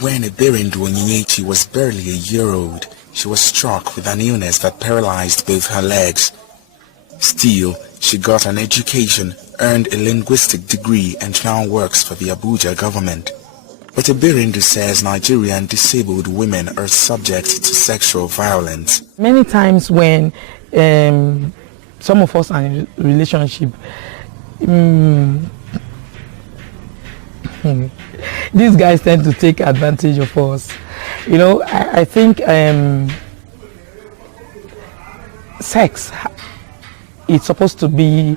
When Iberindu Onyinyechi was barely a year old, she was struck with an illness that paralyzed both her legs. Still, she got an education, earned a linguistic degree, and now works for the Abuja government. But Iberindu says Nigerian disabled women are subject to sexual violence. Many times when some of us are in a relationship, these guys tend to take advantage of us. You know, I think sex is supposed to be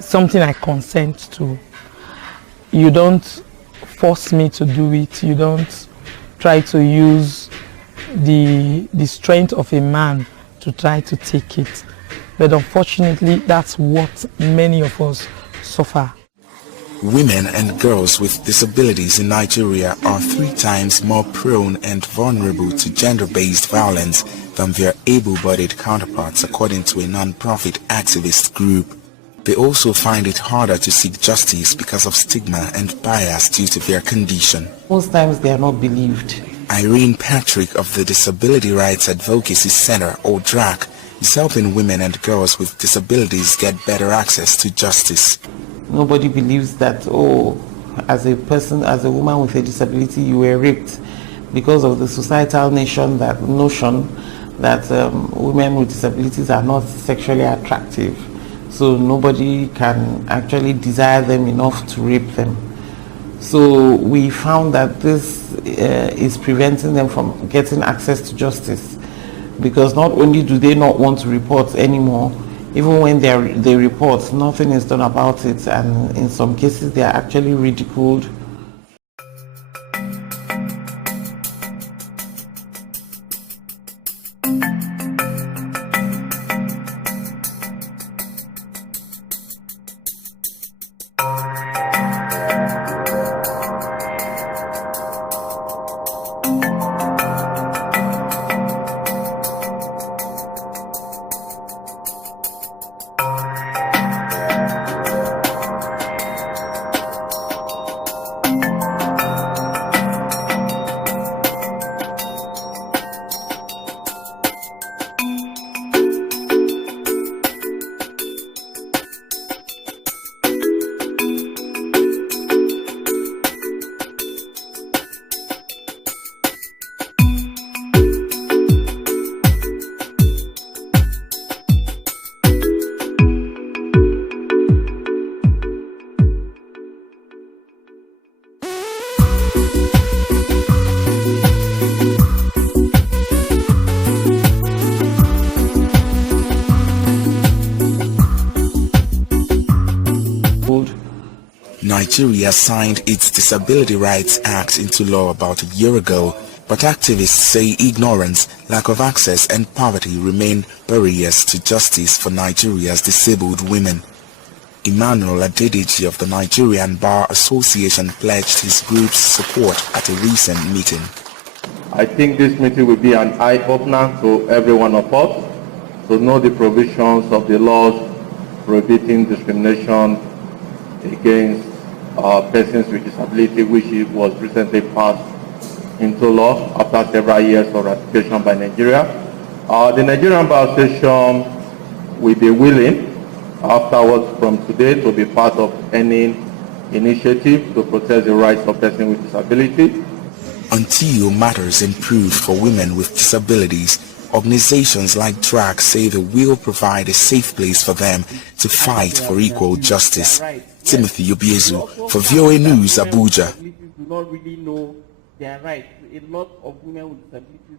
something I consent to. You don't force me to do it. You don't try to use the strength of a man to try to take it. But unfortunately, that's what many of us suffer. Women and girls with disabilities in Nigeria are 3 times more prone and vulnerable to gender-based violence than their able-bodied counterparts, according to a non-profit activist group. They also find it harder to seek justice because of stigma and bias due to their condition. Most times they are not believed. Irene Patrick of the Disability Rights Advocacy Center, or DRAC, is helping women and girls with disabilities get better access to justice. Nobody believes that, oh, as a person, as a woman with a disability, you were raped, because of the societal notion that women with disabilities are not sexually attractive. So nobody can actually desire them enough to rape them. So we found that this is preventing them from getting access to justice, because not only do they not want to report anymore, even when they report, nothing is done about it, and in some cases they are actually ridiculed. Nigeria signed its Disability Rights Act into law about a year ago, but activists say ignorance, lack of access and poverty remain barriers to justice for Nigeria's disabled women. Emmanuel Adedeji of the Nigerian Bar Association pledged his group's support at a recent meeting. I think this meeting will be an eye-opener to every one of us to know the provisions of the laws prohibiting discrimination against persons with disability, which was recently passed into law after several years of ratification by Nigeria. The Nigerian Bar Association will be willing afterwards from today to be part of any initiative to protect the rights of persons with disability. Until matters improve for women with disabilities, organizations like DRAC say they will provide a safe place for them to fight for equal justice. Timothy Obiezu for VOA News, Abuja. Do not really know their rights. A lot of women with disabilities